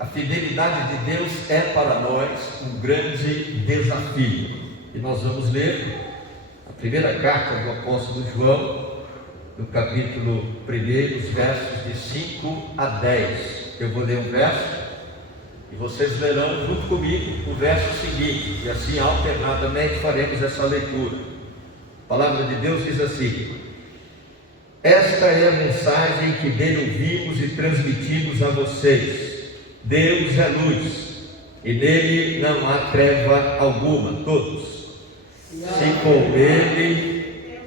A fidelidade de Deus é para nós um grande desafio. E nós vamos ler a primeira carta do apóstolo João, no capítulo 1, os versos de 5 a 10. Eu vou ler um verso e vocês lerão junto comigo o verso seguinte, e assim alternadamente faremos essa leitura. A palavra de Deus diz assim: esta é a mensagem que dele ouvimos e transmitimos a vocês. Deus é luz, e nele não há treva alguma. Todos. Se com ele,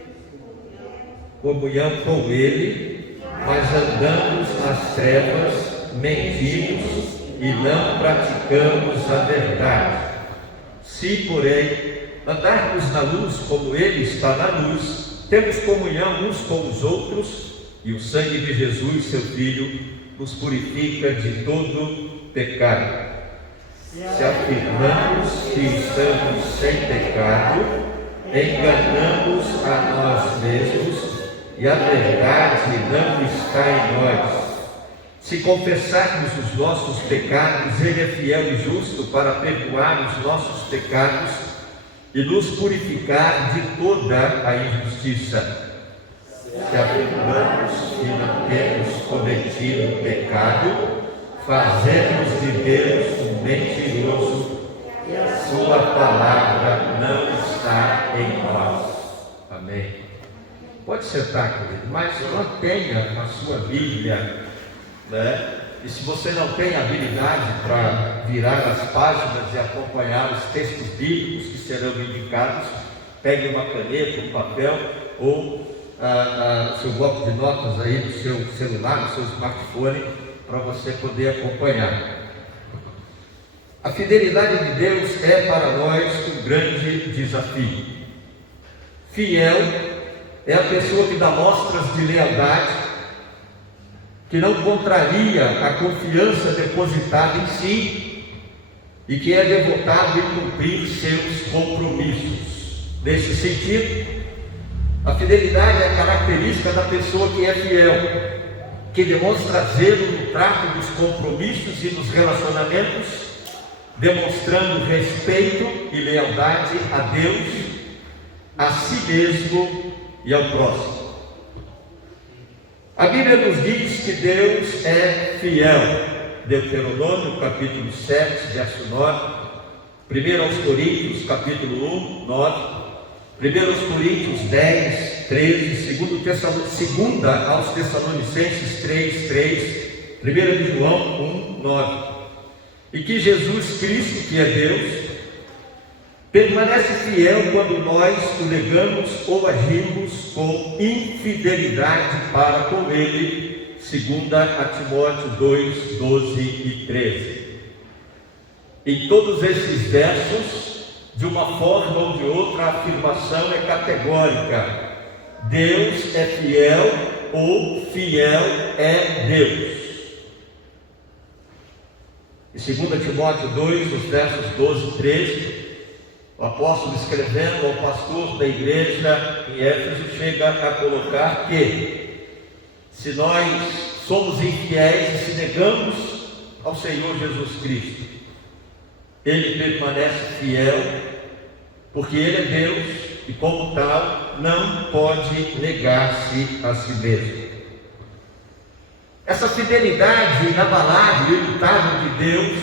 comunhão com ele, mas andamos nas trevas, mentimos e não praticamos a verdade. Se, porém, andarmos na luz como ele está na luz, temos comunhão uns com os outros, e o sangue de Jesus, seu Filho, nos purifica de todo pecado. Se afirmamos que estamos sem pecado, enganamos a nós mesmos e a verdade não está em nós. Se confessarmos os nossos pecados, ele é fiel e justo para perdoar os nossos pecados e nos purificar de toda a injustiça. Se afirmamos que não temos cometido pecado, fazemos de Deus um mentiroso e a sua palavra não está em nós. Amém. Pode sentar, querido, mas mantenha a sua Bíblia, né? E se você não tem habilidade para virar as páginas e acompanhar os textos bíblicos que serão indicados, pegue uma caneta, um papel ou seu bloco de notas aí no seu celular, no seu smartphone, para você poder acompanhar. A fidelidade de Deus é para nós um grande desafio. Fiel é a pessoa que dá mostras de lealdade, que não contraria a confiança depositada em si e que é devotado em cumprir seus compromissos. Nesse sentido, a fidelidade é a característica da pessoa que é fiel, que demonstra zelo no trato dos compromissos e nos relacionamentos, demonstrando respeito e lealdade a Deus, a si mesmo e ao próximo. A Bíblia nos diz que Deus é fiel. Deuteronômio, capítulo 7, verso 9. 1 aos Coríntios, capítulo 1, 9. 1 aos Coríntios 10, 13, 2 aos Tessalonicenses 3, 3, 1 de João 1, 9. E que Jesus Cristo, que é Deus, permanece fiel quando nós o negamos ou agimos com infidelidade para com Ele, 2 Timóteo 2, 12 e 13. Em todos esses versos, de uma forma ou de outra, a afirmação é categórica: Deus é fiel ou fiel é Deus. Em 2 Timóteo 2, os versos 12 e 13, o apóstolo, escrevendo ao pastor da igreja em Éfeso, chega a colocar que se nós somos infiéis e se negamos ao Senhor Jesus Cristo, Ele permanece fiel, porque Ele é Deus e, como tal, não pode negar-se a si mesmo. Essa fidelidade inabalável e imutável de Deus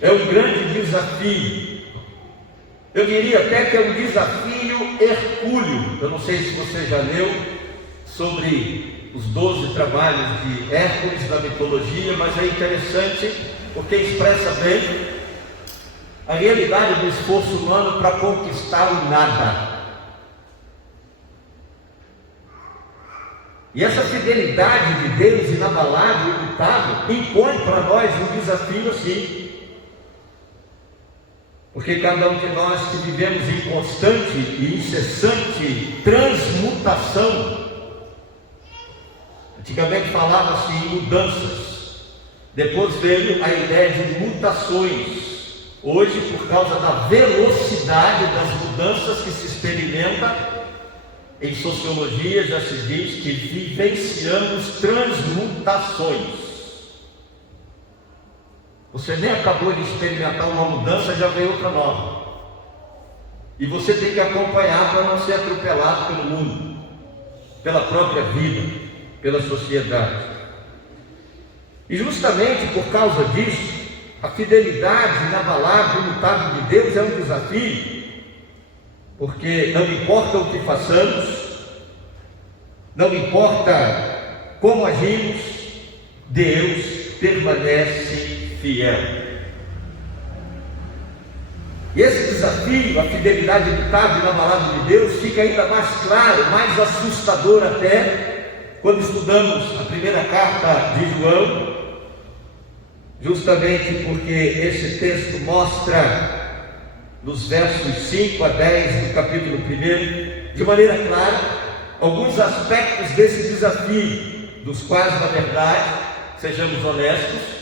é um grande desafio. Eu diria até que é um desafio hercúleo. Eu não sei se você já leu sobre os 12 trabalhos de Hércules da mitologia, mas é interessante porque expressa bem a realidade do esforço humano para conquistar o nada. E essa fidelidade de Deus inabalável e imutável impõe para nós um desafio assim. Porque cada um de nós que vivemos em constante e incessante transmutação, antigamente falava-se em mudanças, depois veio a ideia de mutações. Hoje, por causa da velocidade das mudanças que se experimenta, em sociologia já se diz que vivenciamos transmutações. Você nem acabou de experimentar uma mudança, já veio outra nova. E você tem que acompanhar para não ser atropelado pelo mundo, pela própria vida, pela sociedade. E justamente por causa disso, a fidelidade inabalável e imutável de Deus é um desafio, porque não importa o que façamos, não importa como agimos, Deus permanece fiel. E esse desafio, a fidelidade imutável e inabalável de Deus, fica ainda mais claro, mais assustador até, quando estudamos a primeira carta de João, justamente porque esse texto mostra, nos versos 5 a 10 do capítulo 1, de maneira clara, alguns aspectos desse desafio, dos quais, na verdade, sejamos honestos,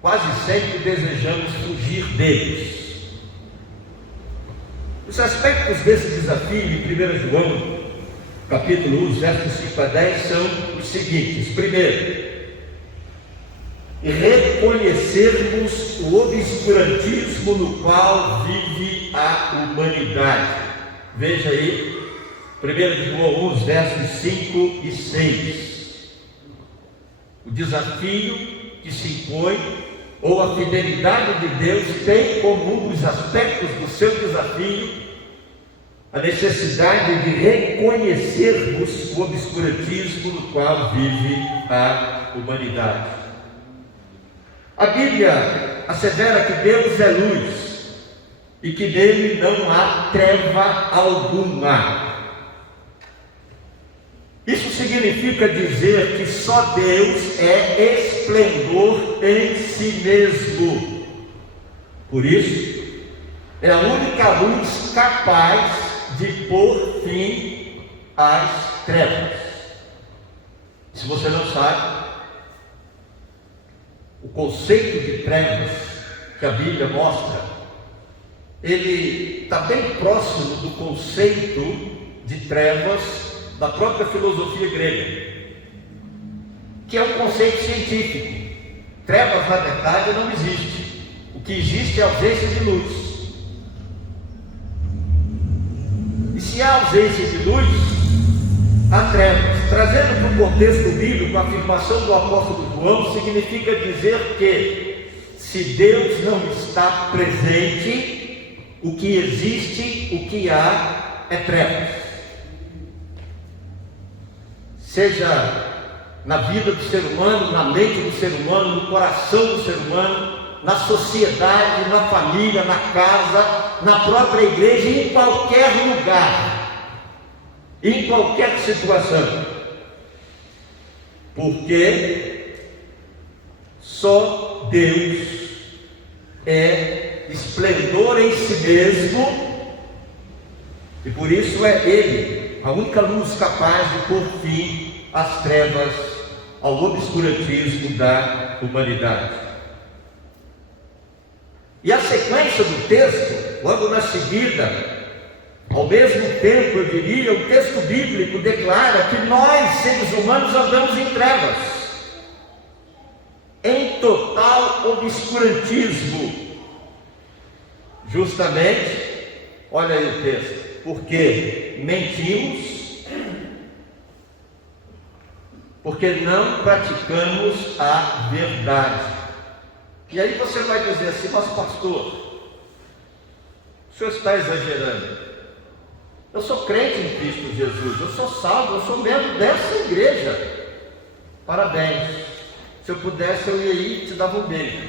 quase sempre desejamos fugir deles. Os aspectos desse desafio, em 1 João, capítulo 1, versos 5 a 10, são os seguintes. Primeiro, reconhecermos o obscurantismo no qual vive a humanidade. Veja aí, 1 João 1, versos 5 e 6. O desafio que se impõe, ou a fidelidade de Deus, tem como um dos aspectos do seu desafio a necessidade de reconhecermos o obscurantismo no qual vive a humanidade. A Bíblia assevera que Deus é luz e que nele não há treva alguma. Isso significa dizer que só Deus é esplendor em si mesmo. Por isso, é a única luz capaz de pôr fim às trevas. Se você não sabe, o conceito de trevas que a Bíblia mostra, ele está bem próximo do conceito de trevas da própria filosofia grega, que é um conceito científico. Trevas, na verdade, não existe. O que existe é a ausência de luz. E se há ausência de luz, há trevas. Trazendo para o contexto bíblico, a afirmação do apóstolo João significa dizer que, se Deus não está presente, o que existe, o que há, é trevas. Seja na vida do ser humano, na mente do ser humano, no coração do ser humano, na sociedade, na família, na casa, na própria igreja, em qualquer lugar, em qualquer situação. Porque só Deus é esplendor em si mesmo, e por isso é Ele a única luz capaz de pôr fim às trevas, ao obscurantismo da humanidade. E a sequência do texto, logo na seguida, ao mesmo tempo, eu diria, o texto bíblico declara que nós, seres humanos, andamos em trevas, em total obscurantismo. Justamente, olha aí o texto, porque mentimos, porque não praticamos a verdade. E aí você vai dizer assim: mas pastor, o senhor está exagerando. Eu sou crente em Cristo Jesus, eu sou salvo, eu sou membro dessa igreja. Parabéns. Se eu pudesse, eu ia ir e te dava um beijo.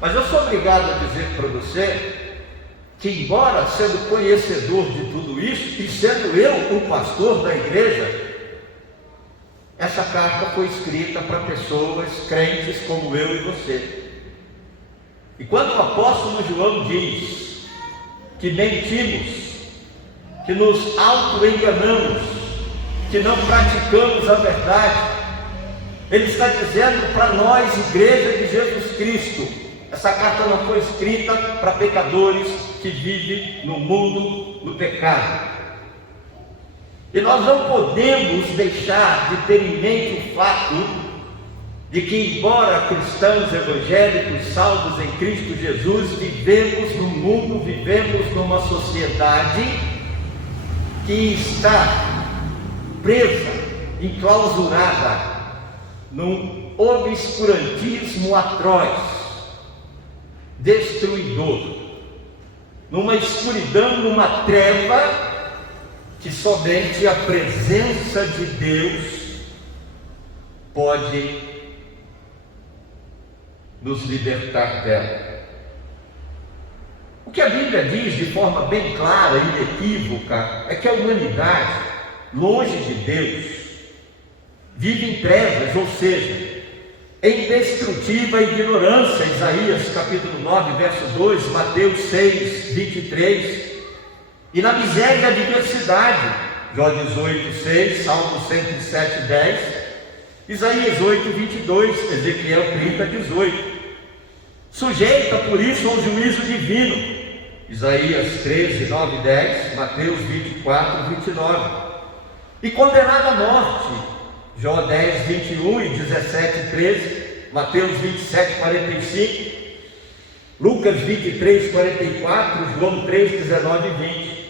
Mas eu sou obrigado a dizer para você que, embora sendo conhecedor de tudo isso, e sendo eu o pastor da igreja, essa carta foi escrita para pessoas crentes como eu e você. E quando o apóstolo João diz que mentimos, que nos auto-enganamos, que não praticamos a verdade, ele está dizendo para nós, igreja de Jesus Cristo, essa carta não foi escrita para pecadores que vivem no mundo do pecado. E nós não podemos deixar de ter em mente o fato de que, embora cristãos evangélicos salvos em Cristo Jesus, vivemos no mundo, vivemos numa sociedade que está presa, enclausurada num obscurantismo atroz, destruidor, numa escuridão, numa treva que somente a presença de Deus pode nos libertar dela. O que a Bíblia diz de forma bem clara e inequívoca é que a humanidade, longe de Deus, vive em trevas, ou seja, em destrutiva ignorância. Isaías capítulo 9, verso 2, Mateus 6, 23, e na miséria e adversidade, Jó 18, 6, Salmo 107, 10, Isaías 8, 22, Ezequiel 30, 18, sujeita por isso ao juízo divino, Isaías 13, 9 e 10, Mateus 24, 29, e condenada à morte, Jó 10, 21 e 17, 13, Mateus 27, 45, Lucas 23, 44, João 3, 19 e 20,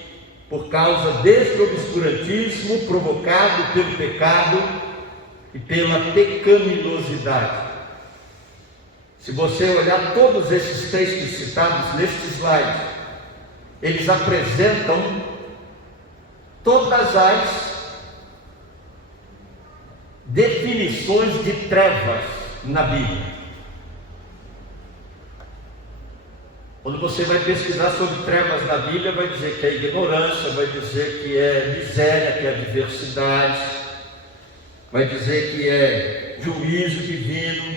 por causa deste obscurantismo provocado pelo pecado e pela pecaminosidade. Se você olhar todos esses textos citados neste slide, eles apresentam todas as definições de trevas na Bíblia. Quando você vai pesquisar sobre trevas na Bíblia, vai dizer que é ignorância, vai dizer que é miséria, que é adversidade, vai dizer que é juízo divino,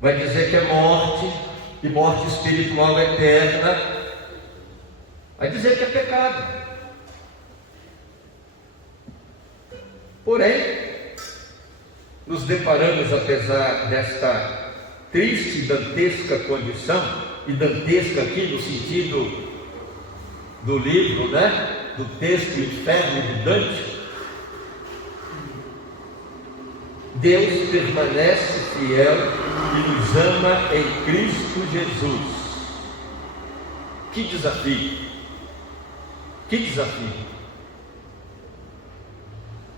vai dizer que é morte, e morte espiritual eterna, vai dizer que é pecado. Porém, nos deparamos, apesar desta triste e dantesca condição, e dantesca aqui no sentido do livro, do texto Inferno de Dante, Deus permanece fiel e nos ama em Cristo Jesus. Que desafio! Que desafio!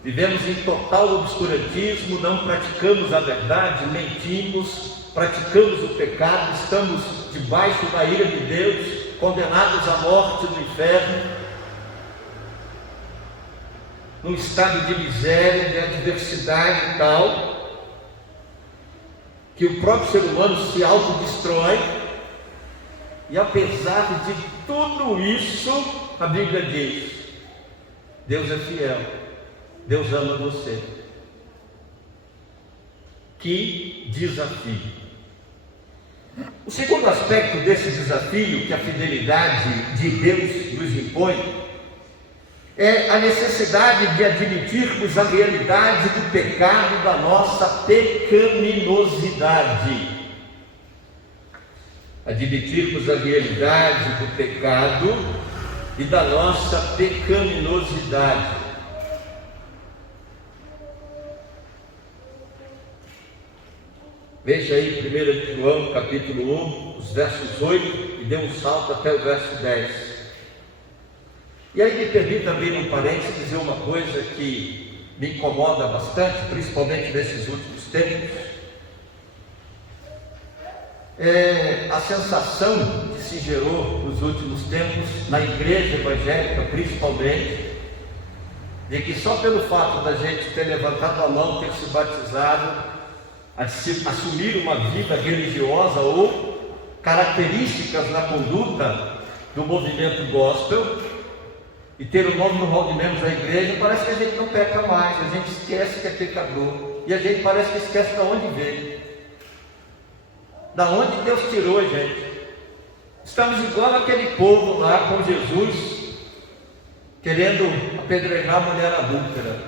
Vivemos em total obscurantismo, não praticamos a verdade, mentimos, praticamos o pecado, estamos debaixo da ira de Deus, condenados à morte no inferno, num estado de miséria, de adversidade tal, que o próprio ser humano se autodestrói. E apesar de tudo isso, a Bíblia diz: Deus é fiel, Deus ama você. Que desafio! O segundo aspecto desse desafio que a fidelidade de Deus nos impõe é a necessidade de admitirmos a realidade do pecado, da nossa pecaminosidade. Admitirmos a realidade do pecado e da nossa pecaminosidade. Veja aí 1 João capítulo 1, os versos 8, e dê um salto até o verso 10. E aí me permita abrir um parênteses e dizer uma coisa que me incomoda bastante, principalmente nesses últimos tempos. É a sensação que se gerou nos últimos tempos, na igreja evangélica principalmente, de que só pelo fato da gente ter levantado a mão, ter se batizado, assumir uma vida religiosa ou características na conduta do movimento gospel e ter o nome no hall de membros da igreja, parece que a gente não peca mais, a gente esquece que é pecador, e a gente parece que esquece de onde veio, da onde Deus tirou a gente. Estamos igual aquele povo lá com Jesus, querendo apedrejar a mulher adúltera.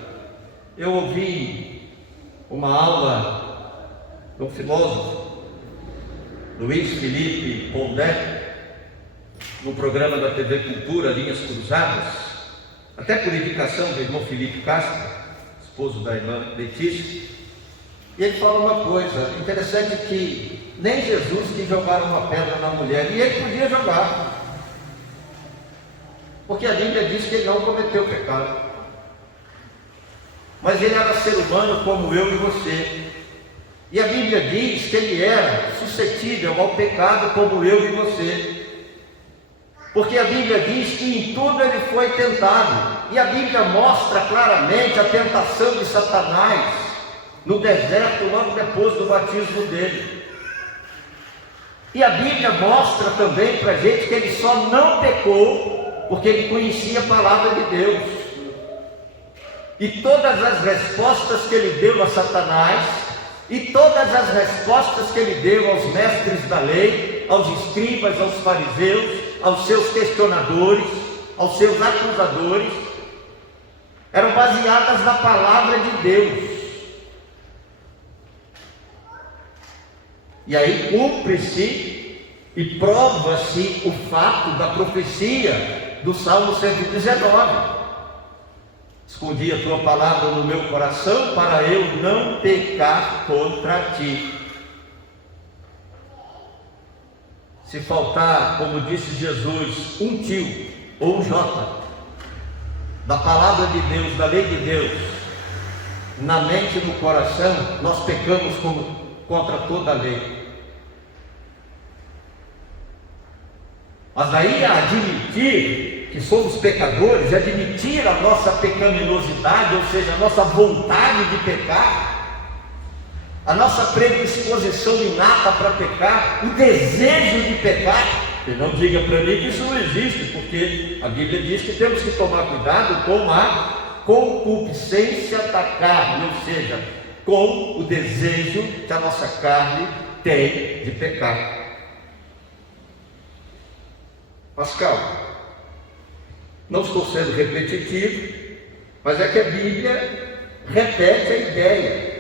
Eu ouvi uma aula de um filósofo, Luiz Felipe Pondé, no programa da TV Cultura, Linhas Cruzadas, até por indicação do irmão Felipe Castro, esposo da irmã Letícia, e ele fala uma coisa interessante, que nem Jesus quis jogar uma pedra na mulher, e ele podia jogar, porque a Bíblia diz que ele não cometeu pecado, mas ele era ser humano como eu e você, e a Bíblia diz que ele era suscetível ao pecado como eu e você, porque a Bíblia diz que em tudo ele foi tentado, e a Bíblia mostra claramente a tentação de Satanás no deserto logo depois do batismo dele. E a Bíblia mostra também para a gente que ele só não pecou porque ele conhecia a palavra de Deus. E todas as respostas que ele deu a Satanás, e todas as respostas que ele deu aos mestres da lei, aos escribas, aos fariseus, aos seus questionadores, aos seus acusadores, eram baseadas na palavra de Deus. E aí cumpre-se e prova-se o fato da profecia do Salmo 119. Escondi a tua palavra no meu coração para eu não pecar contra ti. Se faltar, como disse Jesus, um tio ou um jota da palavra de Deus, da lei de Deus, na mente e no coração, nós pecamos contra toda a lei. Mas aí admitir que somos pecadores, admitir a nossa pecaminosidade, ou seja, a nossa vontade de pecar, a nossa predisposição inata para pecar, o desejo de pecar. E não diga para mim que isso não existe, porque a Bíblia diz que temos que tomar cuidado com a concupiscência da carne, ou seja, com o desejo que a nossa carne tem de pecar. Mas calma, não estou sendo repetitivo, mas é que a Bíblia repete a ideia,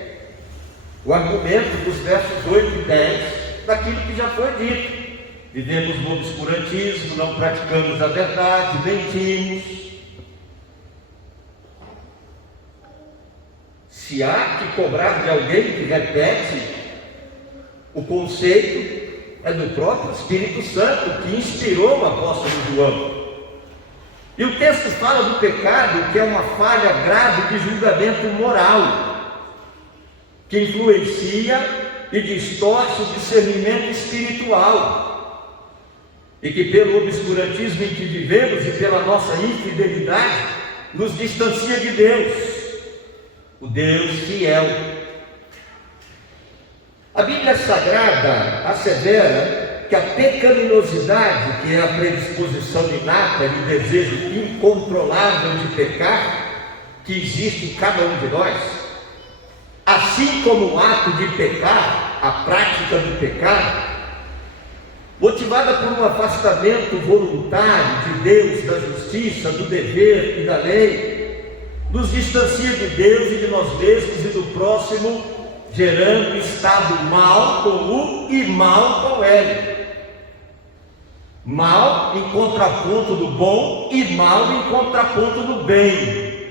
o argumento dos versos 8 e 10 daquilo que já foi dito. Vivemos no obscurantismo, não praticamos a verdade, mentimos. Se há que cobrar de alguém que repete o conceito, é do próprio Espírito Santo, que inspirou o apóstolo João. E o texto fala do pecado, que é uma falha grave de julgamento moral, que influencia e distorce o discernimento espiritual, e que pelo obscurantismo em que vivemos e pela nossa infidelidade, nos distancia de Deus, o Deus fiel. A Bíblia Sagrada assevera que a pecaminosidade, que é a predisposição inata e o desejo incontrolável de pecar, que existe em cada um de nós, assim como o ato de pecar, a prática do pecado, motivada por um afastamento voluntário de Deus, da justiça, do dever e da lei, nos distancia de Deus e de nós mesmos e do próximo, gerando estado mal com o e mal com ele. Mal em contraponto do bom e mal em contraponto do bem,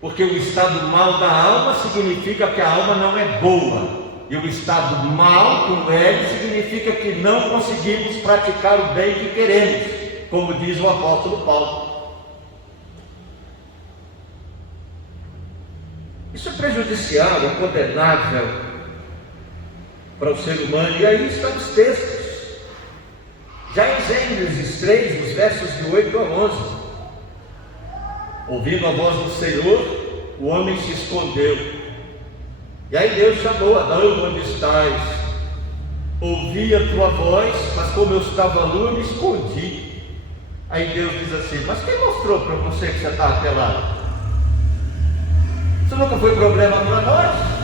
porque o estado mal da alma significa que a alma não é boa, e o estado mal com ele significa que não conseguimos praticar o bem que queremos, como diz o apóstolo Paulo. Isso é prejudicial, é condenável para o ser humano, e aí estão os textos. Já em Gênesis 3, os versos de 8 a 11, ouvindo a voz do Senhor, o homem se escondeu. E aí Deus chamou: Adão, onde estás? Ouvi a tua voz, mas como eu estava nu, eu me escondi. Aí Deus diz assim: mas quem mostrou para você que você estava pelado? Isso nunca foi problema para nós.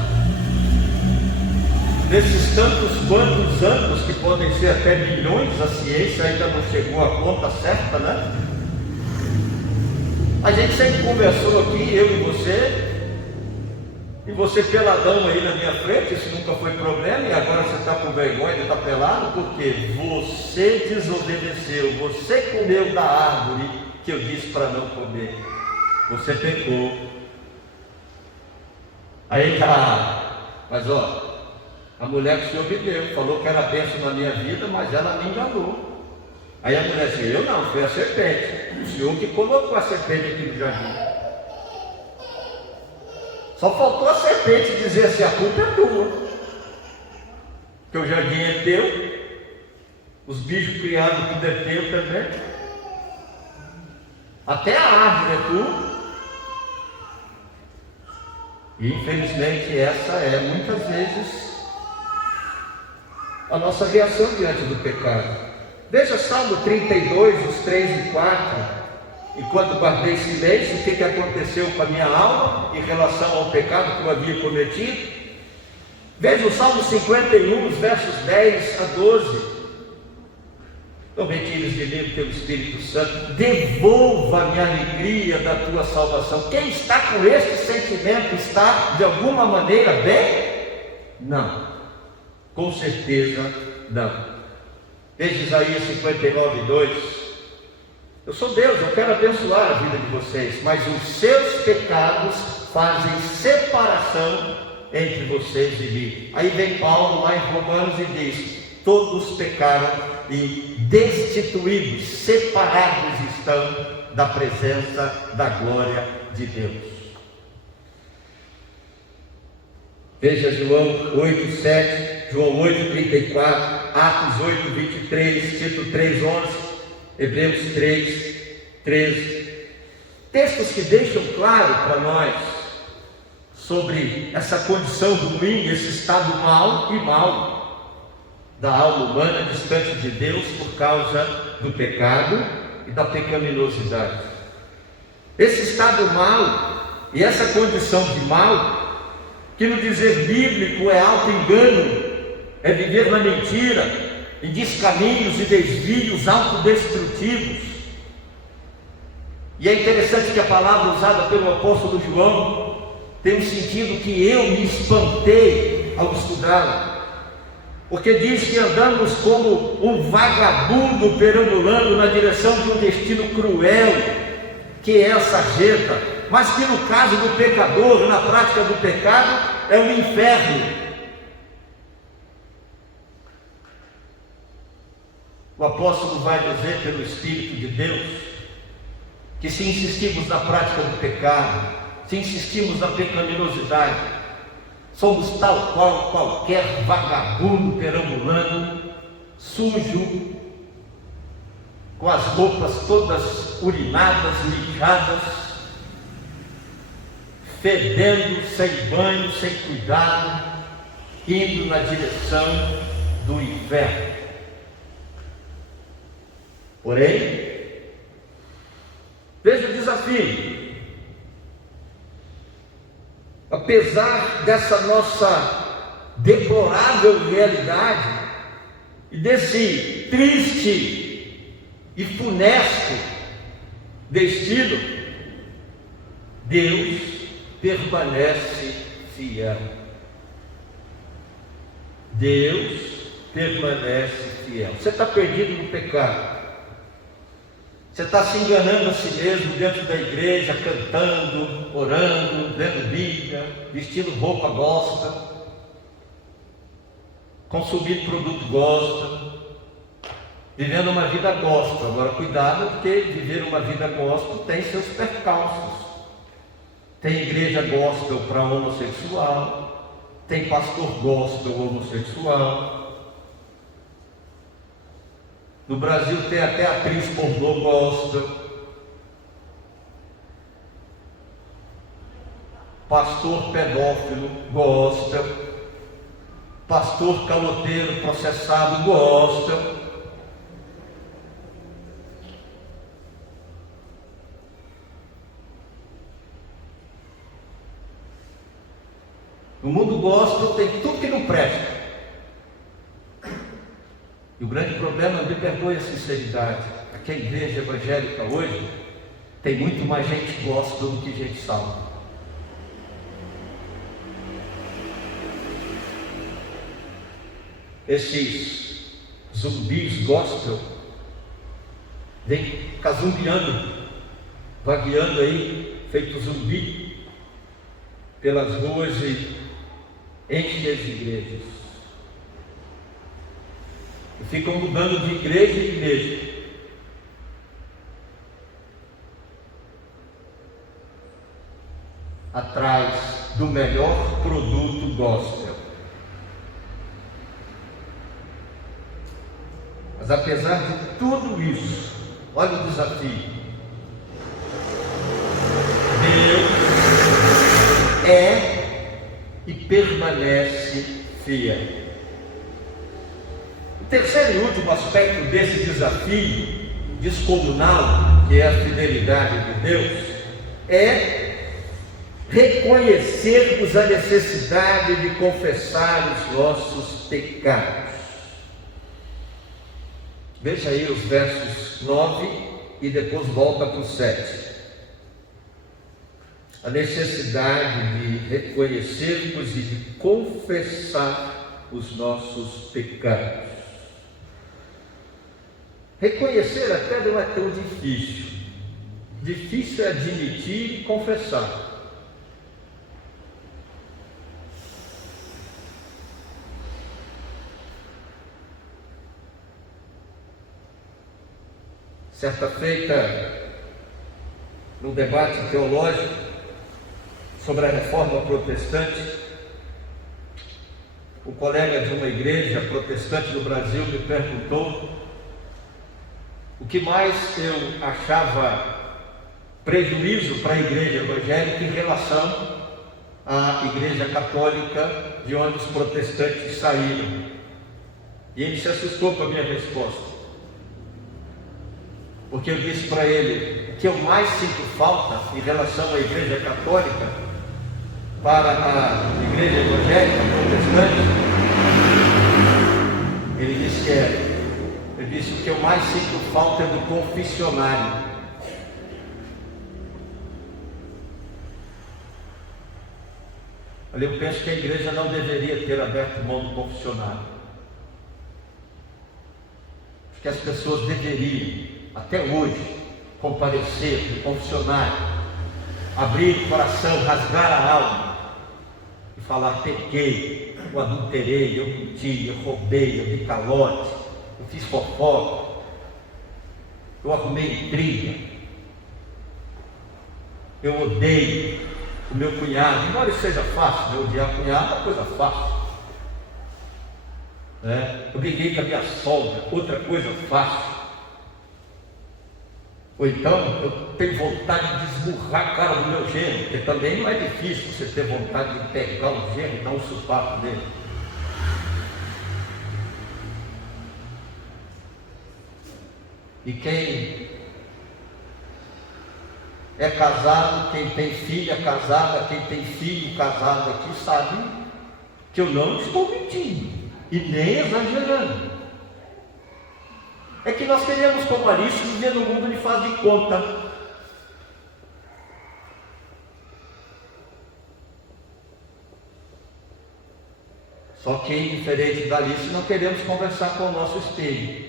Nesses tantos quantos anos, que podem ser até milhões, a ciência ainda não chegou à conta certa, né? A gente sempre conversou aqui, eu e você, E você peladão aí na minha frente, isso nunca foi problema, e agora você está com vergonha de estar pelado, porque você desobedeceu, você comeu da árvore que eu disse para não comer, você pecou. Aí tá, mas ó, a mulher que o senhor me deu, falou que era bênção na minha vida, mas ela me enganou. Aí a mulher disse, eu não, foi a serpente, o senhor que colocou a serpente aqui no jardim. Só faltou a serpente dizer assim, a culpa é tua, que o jardim é teu, os bichos criados tudo é teu também, até a árvore é tua. E infelizmente essa é muitas vezes a nossa reação diante do pecado. Veja Salmo 32, os 3 e 4. Enquanto guardei silêncio, o que aconteceu com a minha alma em relação ao pecado que eu havia cometido? Veja o Salmo 51, os versos 10 a 12. Não retires de mim o teu Espírito Santo, devolva-me a alegria da tua salvação. Quem está com este sentimento está de alguma maneira bem? Não, com certeza não. Veja Isaías 59, 2. Eu sou Deus, eu quero abençoar a vida de vocês, mas os seus pecados fazem separação entre vocês e mim. Aí vem Paulo lá em Romanos e diz, todos pecaram e destituídos, separados estão da presença da glória de Deus. Veja João 8, 7, João 8, 34, Atos 8, 23, Tito 3, 11, Hebreus 3, 13. Textos que deixam claro para nós sobre essa condição ruim, esse estado mal da alma humana distante de Deus por causa do pecado e da pecaminosidade. Esse estado mal e essa condição de mal, que no dizer bíblico é auto-engano, é viver na mentira, em descaminhos e desvios autodestrutivos. E é interessante que a palavra usada pelo apóstolo João tem um sentido que eu me espantei ao estudá-la, porque diz que andamos como um vagabundo perambulando na direção de um destino cruel, que é a sarjeta, mas que no caso do pecador, na prática do pecado, é um inferno. O apóstolo vai dizer pelo Espírito de Deus que se insistimos na prática do pecado, se insistimos na pecaminosidade, somos tal qual qualquer vagabundo perambulando, sujo, com as roupas todas urinadas, lixadas, fedendo, sem banho, sem cuidado, indo na direção do inferno. Porém, veja o desafio. Apesar dessa nossa deplorável realidade e desse triste e funesto destino, Deus permanece fiel. Deus permanece fiel. Você está perdido no pecado. Você está se enganando a si mesmo dentro da igreja, cantando, orando, lendo Bíblia, vestindo roupa gospel, consumindo produto gospel, vivendo uma vida gospel. Agora cuidado, porque viver uma vida gospel tem seus percalços. Tem igreja gospel para homossexual, tem pastor gospel homossexual. No Brasil tem até atriz pornô gospel, pastor pedófilo gospel, pastor caloteiro processado gospel. No mundo gospel tem tudo que não presta. E o grande problema, me perdoe a sinceridade, é que a igreja evangélica hoje tem muito mais gente gospel do que gente salva. esses zumbis gospel vêm casumbiando, vagueando aí, feito zumbi, pelas ruas e enchem as igrejas. E ficam mudando de igreja em igreja. Atrás do melhor produto gospel. Mas apesar de tudo isso, olha o desafio. Deus é e permanece fiel. O terceiro e último aspecto desse desafio descomunal, que é a fidelidade de Deus, é reconhecermos a necessidade de confessar os nossos pecados. Veja aí os versos 9 e depois volta para o 7. A necessidade de reconhecermos e de confessar os nossos pecados. Reconhecer até não é tão difícil. Difícil é admitir e confessar. Certa feita, num debate teológico sobre a reforma protestante, um colega de uma igreja protestante do Brasil me perguntou o que mais eu achava prejuízo para a igreja evangélica em relação à igreja católica de onde os protestantes saíram. E ele se assustou com a minha resposta. Porque eu disse para ele que eu mais sinto falta em relação à igreja católica para a igreja evangélica protestante. Ele disse que é. Eu disse que o que eu mais sinto falta é do confessionário. Eu penso que a igreja não deveria ter aberto mão do confessionário. Acho que as pessoas deveriam, até hoje, comparecer no confessionário, abrir o coração, rasgar a alma e falar: pequei, eu adulterei, eu menti, eu roubei, eu dei calote, eu fiz fofoca, eu arrumei intriga, eu odeio o meu cunhado. Embora isso seja fácil, eu odiar cunhado é uma coisa fácil. Eu briguei com a minha sogra, outra coisa fácil. Ou então, eu tenho vontade de esmurrar a cara do meu genro, porque também não é difícil você ter vontade de pegar o genro e dar um sopapo nele. E quem é casado, quem tem filha casada, quem tem filho casado aqui, sabe que eu não estou mentindo e nem exagerando. É que nós queremos, como Aristo, viver no mundo de faz de conta. Só que, diferente da Alice, não queremos conversar com o nosso espelho.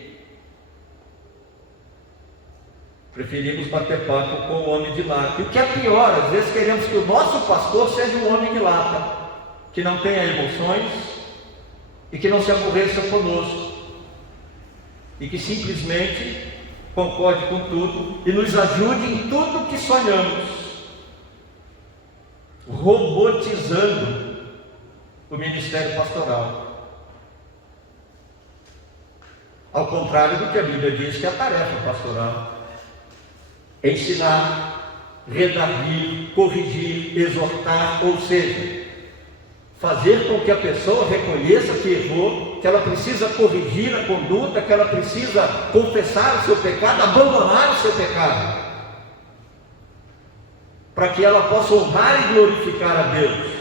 Preferimos bater papo com o homem de lata. E o que é pior, às vezes queremos que o nosso pastor seja um homem de lata, que não tenha emoções e que não se aborreça conosco, e que simplesmente concorde com tudo e nos ajude em tudo que sonhamos, robotizando o ministério pastoral, ao contrário do que a Bíblia diz que é a tarefa pastoral: ensinar, redarguir, corrigir, exortar, ou seja, fazer com que a pessoa reconheça que errou, que ela precisa corrigir a conduta, que ela precisa confessar o seu pecado, abandonar o seu pecado, para que ela possa honrar e glorificar a Deus.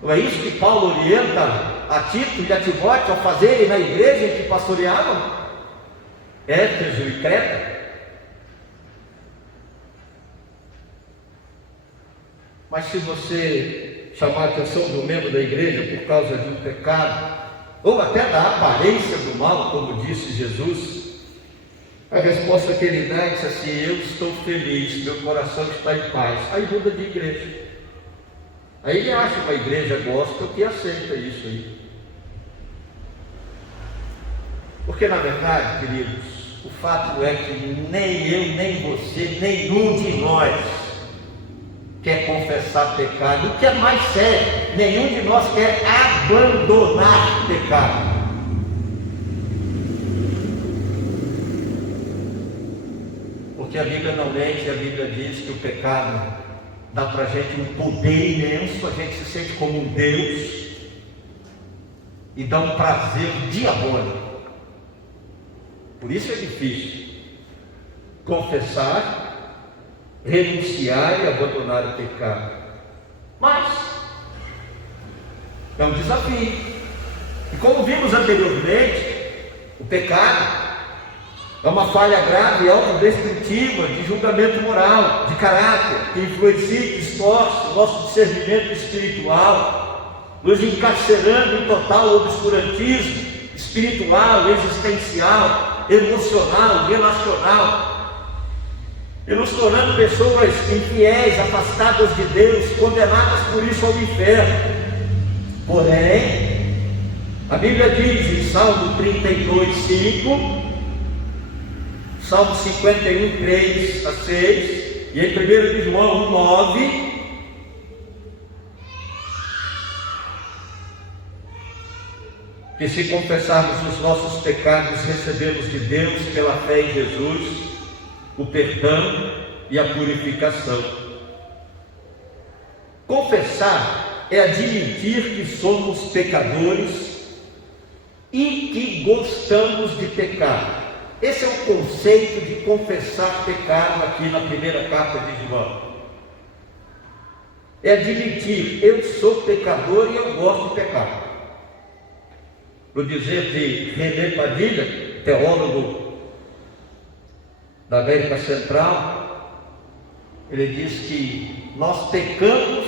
Não é isso que Paulo orienta a Tito e a Timóteo a fazerem na igreja em que pastoreavam? Éfeso e Creta. Mas se você chamar a atenção do membro da igreja por causa de um pecado, ou até da aparência do mal, como disse Jesus, a resposta que ele dá é assim: eu estou feliz, meu coração está em paz. Aí muda de igreja. Aí ele acha uma igreja gospel que aceita isso aí. Porque na verdade, queridos, o fato é que nem eu, nem você, nenhum de nós quer confessar pecado. O que é mais sério, nenhum de nós quer abandonar o pecado. Porque a Bíblia não mente, a Bíblia diz que o pecado dá para a gente um poder imenso, a gente se sente como um Deus e dá um prazer diabólico. Por isso é difícil confessar, renunciar e abandonar o pecado. Mas é um desafio. E como vimos anteriormente, o pecado é uma falha grave e autodestrutiva de julgamento moral, de caráter, que influencia e distorce o nosso discernimento espiritual, nos encarcerando em total obscurantismo espiritual, existencial, emocional, relacional, e nos tornando pessoas infiéis, afastadas de Deus, condenadas por isso ao inferno. Porém, a Bíblia diz em Salmo 32, 5, Salmo 51, 3 a 6, e em 1 João 1, 9, que se confessarmos os nossos pecados, recebemos de Deus, pela fé em Jesus, o perdão e a purificação. Confessar é admitir que somos pecadores e que gostamos de pecar. Esse é o conceito de confessar pecado aqui na primeira carta de João. É admitir: eu sou pecador e eu gosto de pecar. No dizer de René Padilha, teólogo da América Central, ele diz que nós pecamos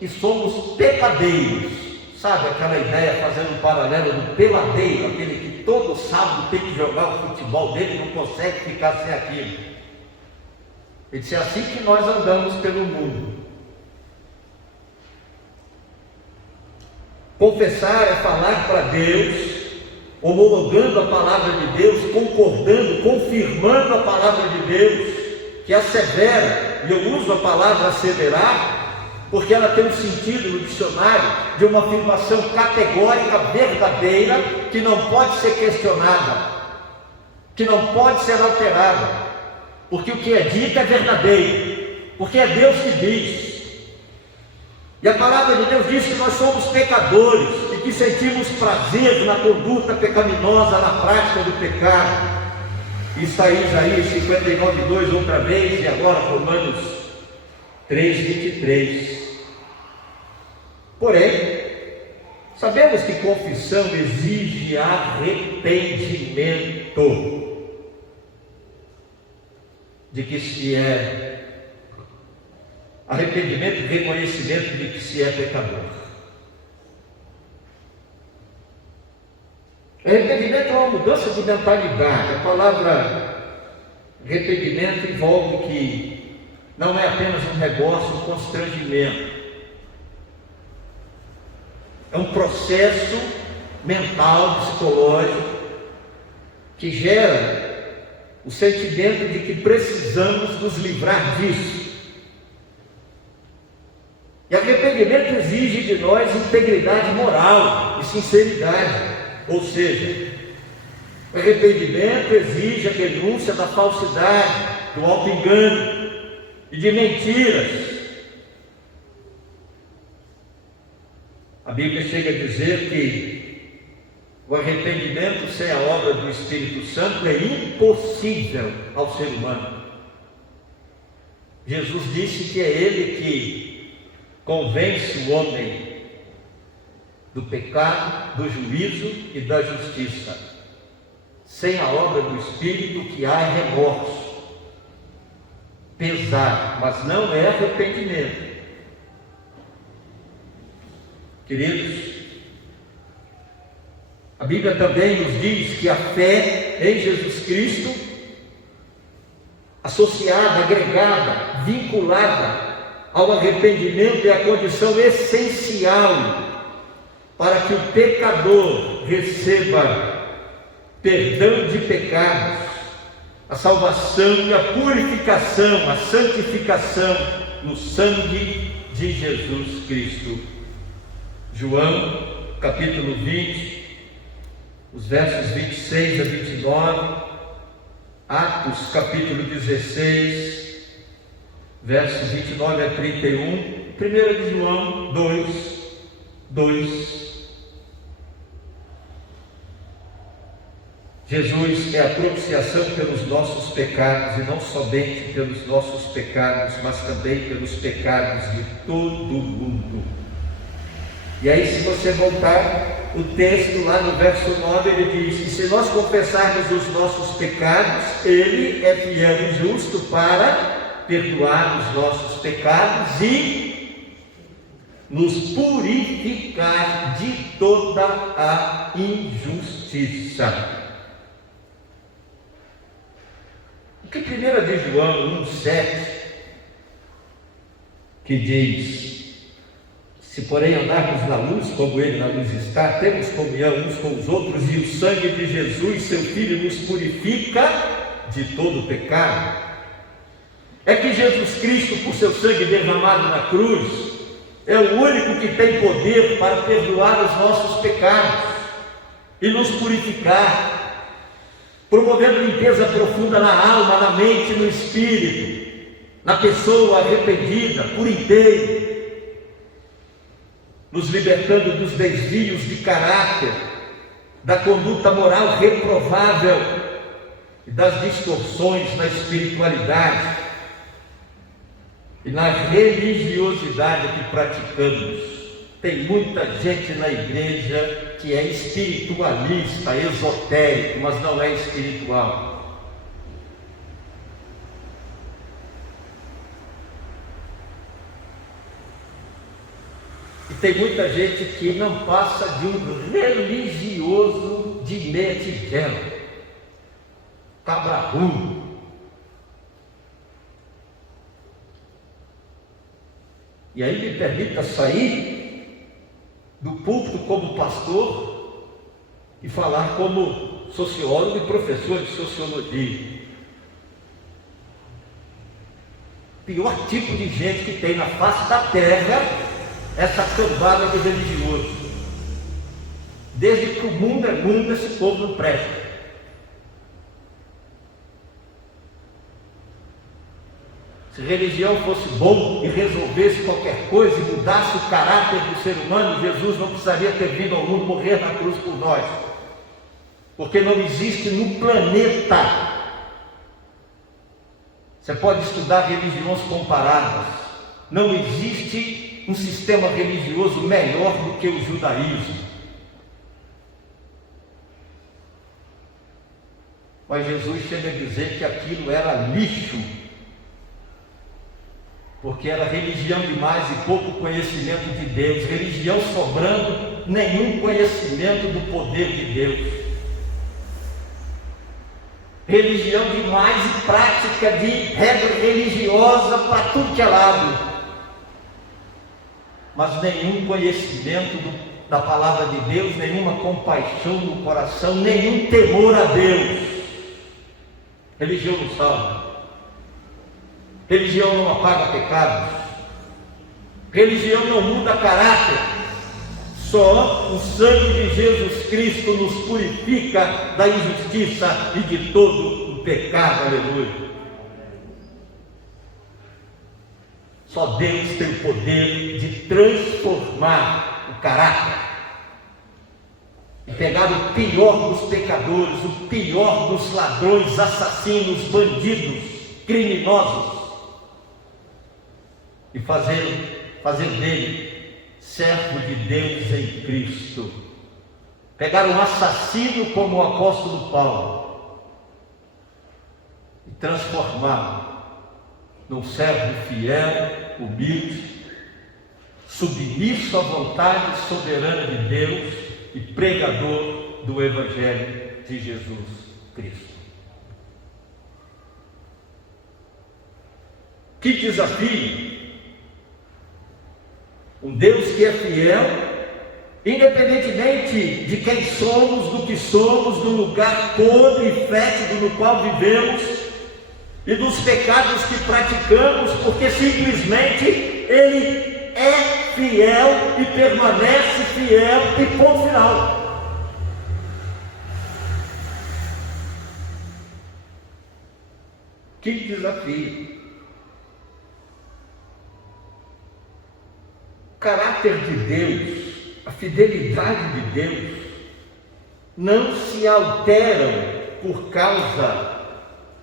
e somos pecadeiros. Sabe aquela ideia, fazendo um paralelo do peladeiro, aquele que todo sábado tem que jogar o futebol dele, não consegue ficar sem aquilo. Ele disse: é assim que nós andamos pelo mundo. Confessar é falar para Deus, homologando a palavra de Deus, concordando, confirmando a palavra de Deus, que assevera, e eu uso a palavra asseverar, porque ela tem um sentido no dicionário de uma afirmação categórica, verdadeira, que não pode ser questionada, que não pode ser alterada, porque o que é dito é verdadeiro, porque é Deus que diz. E a palavra de Deus diz que nós somos pecadores e que sentimos prazer na conduta pecaminosa, na prática do pecado. Isso aí, Isaías 59:2 outra vez, e agora Romanos 3:23. Porém, sabemos que confissão exige arrependimento de que se é arrependimento e reconhecimento de que se é pecador. Arrependimento é uma mudança de mentalidade. A palavra arrependimento envolve que não é apenas um negócio, um constrangimento. É um processo mental, psicológico, que gera o sentimento de que precisamos nos livrar disso. E arrependimento exige de nós integridade moral e sinceridade. Ou seja, arrependimento exige a renúncia da falsidade, do auto-engano e de mentiras. A Bíblia chega a dizer que o arrependimento sem a obra do Espírito Santo é impossível ao ser humano. Jesus disse que é Ele que convence o homem do pecado, do juízo e da justiça. Sem a obra do Espírito, que há é remorso, pesar, mas não é arrependimento. Queridos, Bíblia também nos diz que a fé em Jesus Cristo, associada, agregada, vinculada ao arrependimento, é a condição essencial para que o pecador receba perdão de pecados, a salvação e a purificação, a santificação no sangue de Jesus Cristo. João, capítulo 20, os versos 26 a 29, Atos, capítulo 16, versos 29 a 31, 1 de João 2. Jesus é a propiciação pelos nossos pecados, e não somente pelos nossos pecados, mas também pelos pecados de todo mundo. E aí, se você voltar o texto lá no verso 9, ele diz que se nós confessarmos os nossos pecados, Ele é fiel e justo para perdoar os nossos pecados e nos purificar de toda a injustiça. O que 1 de João 1,7 que diz: se porém andarmos na luz, como Ele na luz está, temos comunhão uns com os outros, e o sangue de Jesus, seu Filho, nos purifica de todo pecado. É que Jesus Cristo, por seu sangue derramado na cruz, é o único que tem poder para perdoar os nossos pecados e nos purificar, promovendo limpeza profunda na alma, na mente, no espírito, na pessoa arrependida por inteiro, nos libertando dos desvios de caráter, da conduta moral reprovável e das distorções na espiritualidade e na religiosidade que praticamos. Tem muita gente na igreja que é espiritualista, esotérico, mas não é espiritual. E tem muita gente que não passa de um religioso de meia tigela, cabraúdo. E aí me permita sair do púlpito como pastor e falar como sociólogo e professor de sociologia. Pior tipo de gente que tem na face da terra, essa cambada de religioso. Desde que o mundo é mundo, esse povo não presta. Se religião fosse bom e resolvesse qualquer coisa e mudasse o caráter do ser humano, Jesus não precisaria ter vindo ao mundo morrer na cruz por nós. Porque não existe no planeta. Você pode estudar religiões comparadas. Não existe um sistema religioso melhor do que o judaísmo. Mas Jesus chega a dizer que aquilo era lixo, porque era religião demais e pouco conhecimento de Deus, religião sobrando nenhum conhecimento do poder de Deus, religião demais e prática de regra religiosa para tudo que é lado, mas nenhum conhecimento da palavra de Deus, nenhuma compaixão no coração, nenhum temor a Deus. Religião não salva. Religião não apaga pecados. Religião não muda caráter. Só o sangue de Jesus Cristo nos purifica da injustiça e de todo o pecado. Aleluia. Só Deus tem o poder de transformar o caráter e pegar o pior dos pecadores, o pior dos ladrões, assassinos, bandidos, criminosos e fazer dele servo de Deus em Cristo. Pegar um assassino como o apóstolo Paulo e transformá-lo num servo fiel, humilde, submisso à vontade soberana de Deus e pregador do Evangelho de Jesus Cristo. Que desafio! Um Deus que é fiel, independentemente de quem somos, do que somos, do lugar podre e fétido no qual vivemos e dos pecados que praticamos, porque simplesmente Ele é fiel e permanece fiel e ponto final. Que desafio! O caráter de Deus, a fidelidade de Deus, não se alteram por causa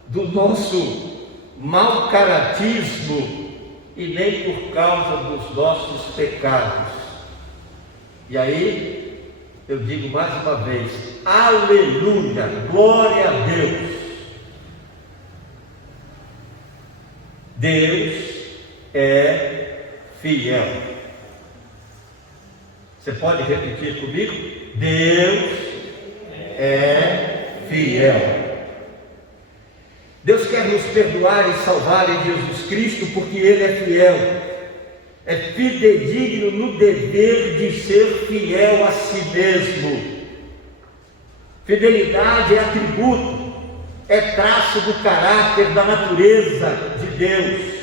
do nosso mau caratismo e nem por causa dos nossos pecados. E aí, eu digo mais uma vez, aleluia, glória a Deus. Deus é fiel. Você pode repetir comigo? Deus é fiel. Deus quer nos perdoar e salvar em Jesus Cristo porque Ele é fiel. É fidedigno no dever de ser fiel a si mesmo. Fidelidade é atributo, é traço do caráter, da natureza de Deus.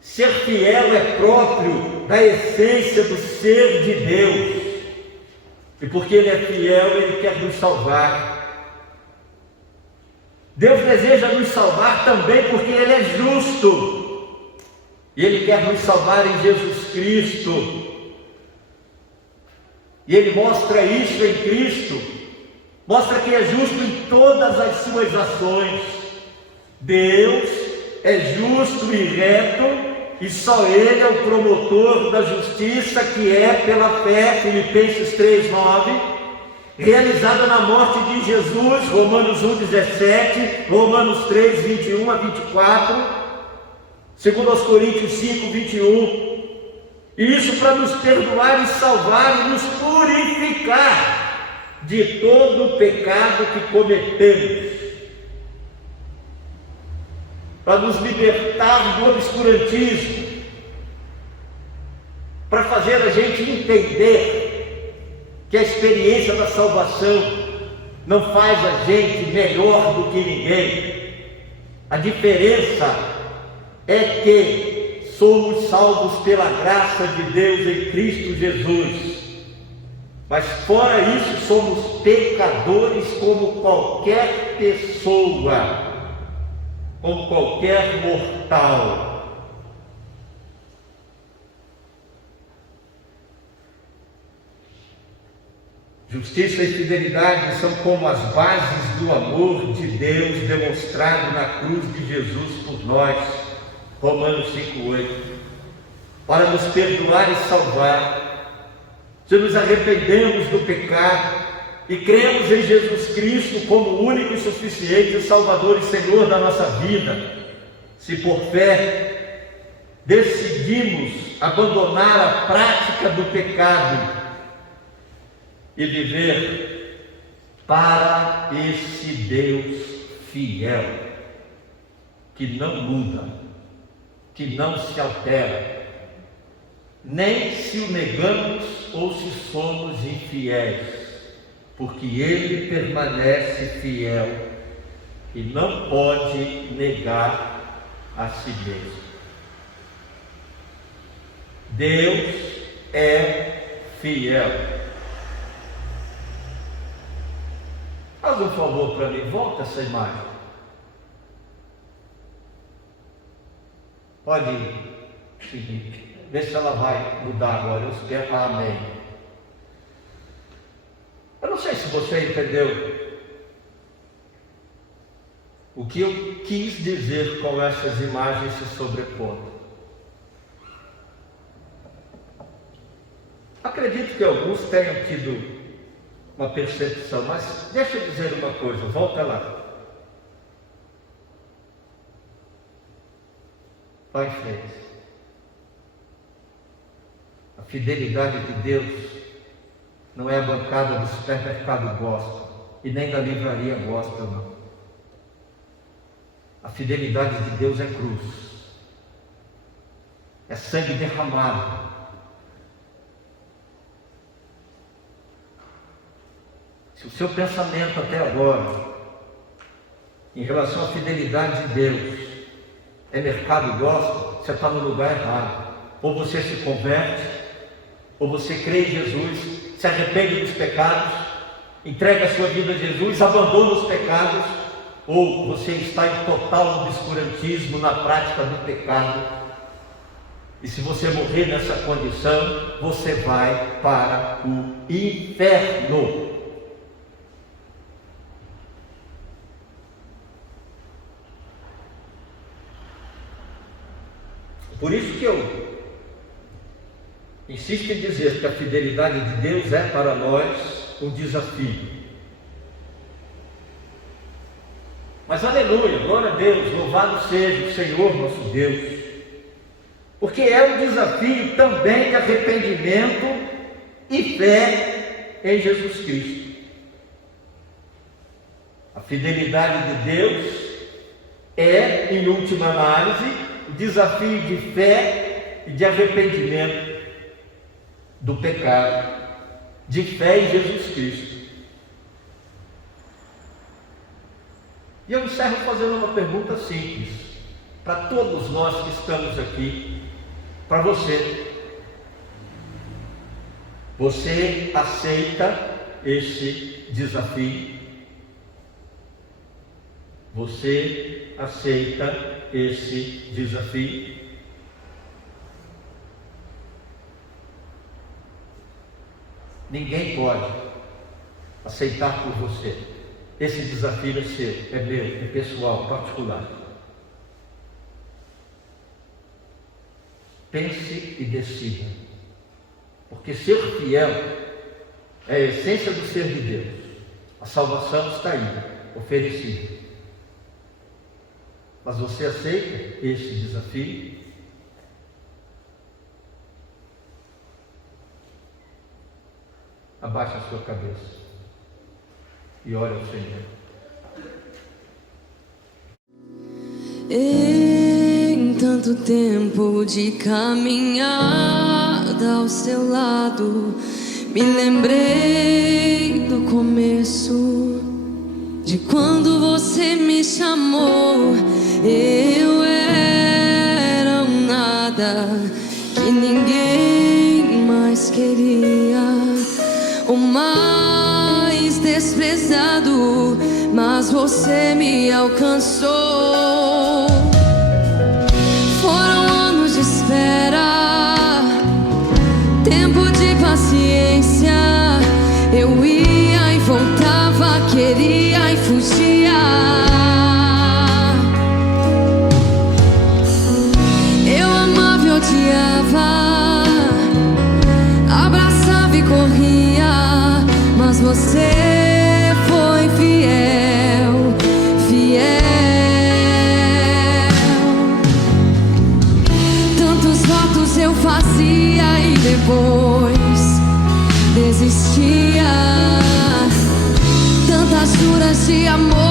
Ser fiel é próprio da essência do ser de Deus. E porque Ele é fiel, Ele quer nos salvar. Deus deseja nos salvar também porque Ele é justo. E Ele quer nos salvar em Jesus Cristo. E Ele mostra isso em Cristo. Mostra que é justo em todas as suas ações. Deus é justo e reto, e só Ele é o promotor da justiça, que é pela fé, Filipenses 3:9, realizada na morte de Jesus, Romanos 1:17, Romanos 3:21 a 24, 2 Coríntios 5:21, e isso para nos perdoar e salvar e nos purificar de todo o pecado que cometemos, para nos libertar do obscurantismo, para fazer a gente entender que a experiência da salvação não faz a gente melhor do que ninguém. A diferença é que somos salvos pela graça de Deus em Cristo Jesus. Mas fora isso, somos pecadores como qualquer pessoa, como qualquer mortal. Justiça e fidelidade são como as bases do amor de Deus demonstrado na cruz de Jesus por nós, Romanos 5:8, para nos perdoar e salvar. Se nos arrependemos do pecado e cremos em Jesus Cristo como o único e suficiente Salvador e Senhor da nossa vida, se por fé decidimos abandonar a prática do pecado e viver para esse Deus fiel, que não muda, que não se altera, nem se o negamos ou se somos infiéis, porque Ele permanece fiel e não pode negar a si mesmo. Deus é fiel. Faz um favor para mim, volta essa imagem. Pode seguir. Vê se ela vai mudar agora. Eu espero. Amém. Eu não sei se você entendeu o que eu quis dizer com essas imagens se sobrepondo. Acredito que alguns tenham tido uma percepção, mas deixa eu dizer uma coisa, volta lá. Vai em frente. A fidelidade de Deus não é a bancada do supermercado gospel e nem da livraria gospel, não. A fidelidade de Deus é cruz, é sangue derramado. Se o seu pensamento até agora, em relação à fidelidade de Deus, é mercado gospel, você está no lugar errado. Ou você se converte, ou você crê em Jesus, se arrepende dos pecados, entrega a sua vida a Jesus, abandona os pecados, ou você está em total obscurantismo na prática do pecado. E se você morrer nessa condição, você vai para o inferno. Por isso que eu insisto em dizer que a fidelidade de Deus é para nós um desafio. Mas aleluia, glória a Deus, louvado seja o Senhor nosso Deus, porque é um desafio também de arrependimento e fé em Jesus Cristo. A fidelidade de Deus é, em última análise, o desafio de fé e de arrependimento do pecado, de fé em Jesus Cristo. E eu encerro fazendo uma pergunta simples, para todos nós que estamos aqui, para você. Você aceita esse desafio? Você aceita esse desafio? Ninguém pode aceitar por você. Esse desafio é seu, é meu, é pessoal, particular. Pense e decida, porque ser fiel é a essência do ser de Deus. A salvação está aí, oferecida. Mas você aceita esse desafio? Abaixe a sua cabeça e ore ao Senhor. Em tanto tempo de caminhada ao seu lado, me lembrei do começo, de quando você me chamou. Eu era um nada que ninguém mais queria, o mais desprezado, mas você me alcançou. Foram anos de espera, tempo de paciência. Eu ia e voltava, queria e fugia. Eu amava e odiava, abraçava e corria, mas você foi fiel, fiel. Tantos votos eu fazia e depois desistia, tantas juras de amor